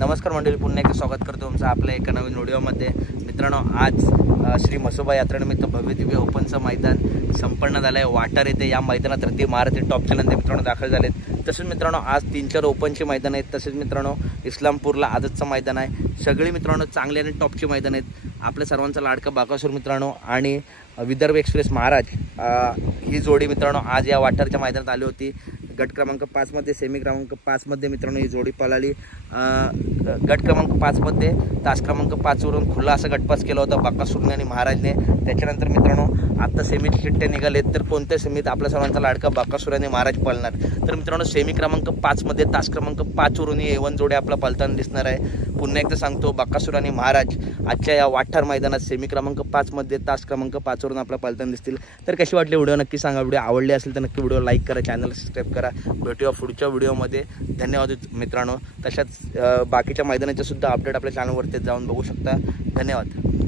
नमस्कार मंडळी, पुन्हा एकदा स्वागत करतो तुमचं आपल्या एका नवीन व्हिडिओमध्ये। मित्रांनो, आज श्री म्हसोबा यात्रेनिमित्त भव्य दिव्य ओपनचं मैदान संपन्न झालं आहे। वाटार येथे या मैदानात रती महारथी टॉपच्या नंतर मित्रांनो दाखल झालेत। तसेच मित्रांनो आज 3-4 ओपनचे मैदान आहेत। तसेच मित्रांनो इस्लामपूरला आजचं मैदान आहे। सगळी मित्रांनो चांगले आणि टॉपचे मैदान आहेत। आपल्या सर्वांचा लाडका बाकासूर मित्रांनो आणि विदर्भ एक्सप्रेस महाराज ही जोडी मित्रांनो आज या वाटारच्या मैदानात आली होती। गट क्रमांक 5 मध्ये सेमी क्रमांक 5 मध्ये मित्रांनो ही जोडी पळाली। गट क्रमांक 5 मध्ये तास क्रमांक 5 वरून खुला असा गटपास केला होता बाकासूरने आणि महाराजने। त्याच्यानंतर मित्रांनो आता सेमीचे चिठ्ठे निघालेत, तर कोणत्या सेमीत आपल्या सर्वांचा लाडका बाकासूर आणि महाराज पळणार। तर मित्रांनो सेमी क्रमांक 5 मध्ये तास क्रमांक 5 वरून ही A1 जोडी आपला पळताना दिसणार आहे। पुन्हा एकदा सांगतो, बाकासूर आणि महाराज आजच्या या वाठार मैदानात सेमी क्रमांक 5 मध्ये तास क्रमांक 5 वरून आपला पळताना दिसतील। तर कशी वाटली व्हिडिओ नक्की सांगा। व्हिडिओ आवडली असेल तर नक्की व्हिडिओ लाईक करा, चॅनल सबस्क्राईब करा। भेटूया पुढच्या व्हिडिओमध्ये। धन्यवाद मित्रांनो। तशाच बाकीच्या मैदानाचे सुद्धा अपडेट आपल्या चॅनलवरती जाऊन बघू शकता। धन्यवाद।